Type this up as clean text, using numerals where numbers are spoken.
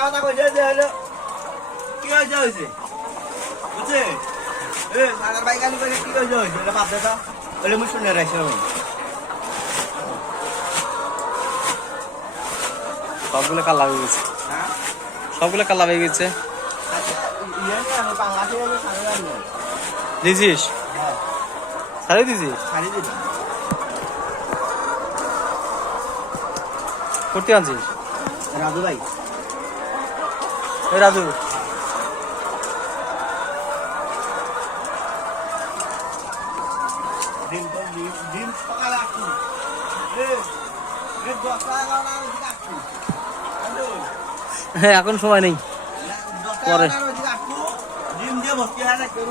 কথা কইছে যে হলো কি হইছে বুঝছে এ সাগর ভাই গালি করে কি হইছে এটা বাদ দে তো বলে মুই শুনে রাখছি সবগুলো কালা হয়ে গেছে হ্যাঁ সবগুলো কালা হয়ে গেছে আচ্ছা ইয়ে আমি বাংলাদেশে সাগর আনবো দিছিস হ্যাঁ ছাড়িয়ে দিছিস ছাড়ি দিবি করতে আনছিস রাজু ভাই এই রাজু ডিম সকালে আসছি এ 10 টাকা না আমি আসছি হ্যাঁ এখন সময় নেই পরে ডিম দিয়ে ভর্তি হয় না কেউ